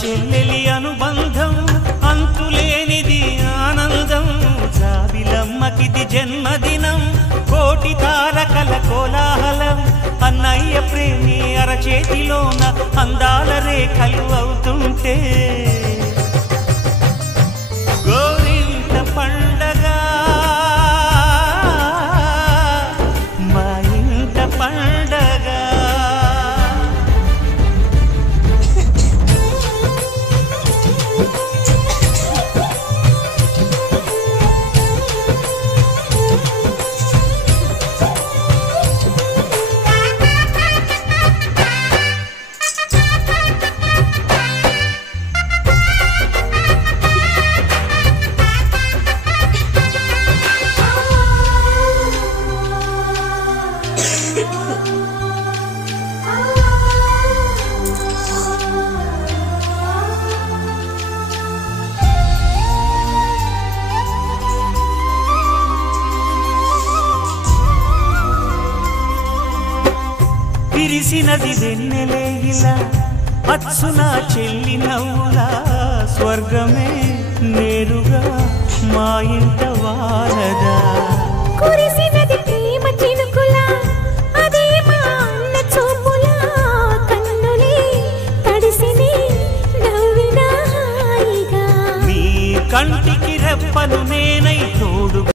చెల్లెలి అనుబంధం అంతులేనిది ఆనందం జాబిలమ్మకిది జన్మదినం కోటి తారకల కోలాహలం అన్నయ్య ప్రేమి అరచేతిలోన అందాల రేఖలు అవుతుంటే గోరింట పండగ మా ఇంట పండగ విరిసినది వెన్నెలే ఇలా అచ్చున చెల్లి నవ్వులా స్వర్గమే నేరుగా మా ఇంట వారదా కురిసినది ప్రేమ చినుకులా అదే మా అన్న చూపులా కన్నులే తడిసిని నవ్వినా హాయిగా మీ కంటికి రెప్పను నేనై తోడు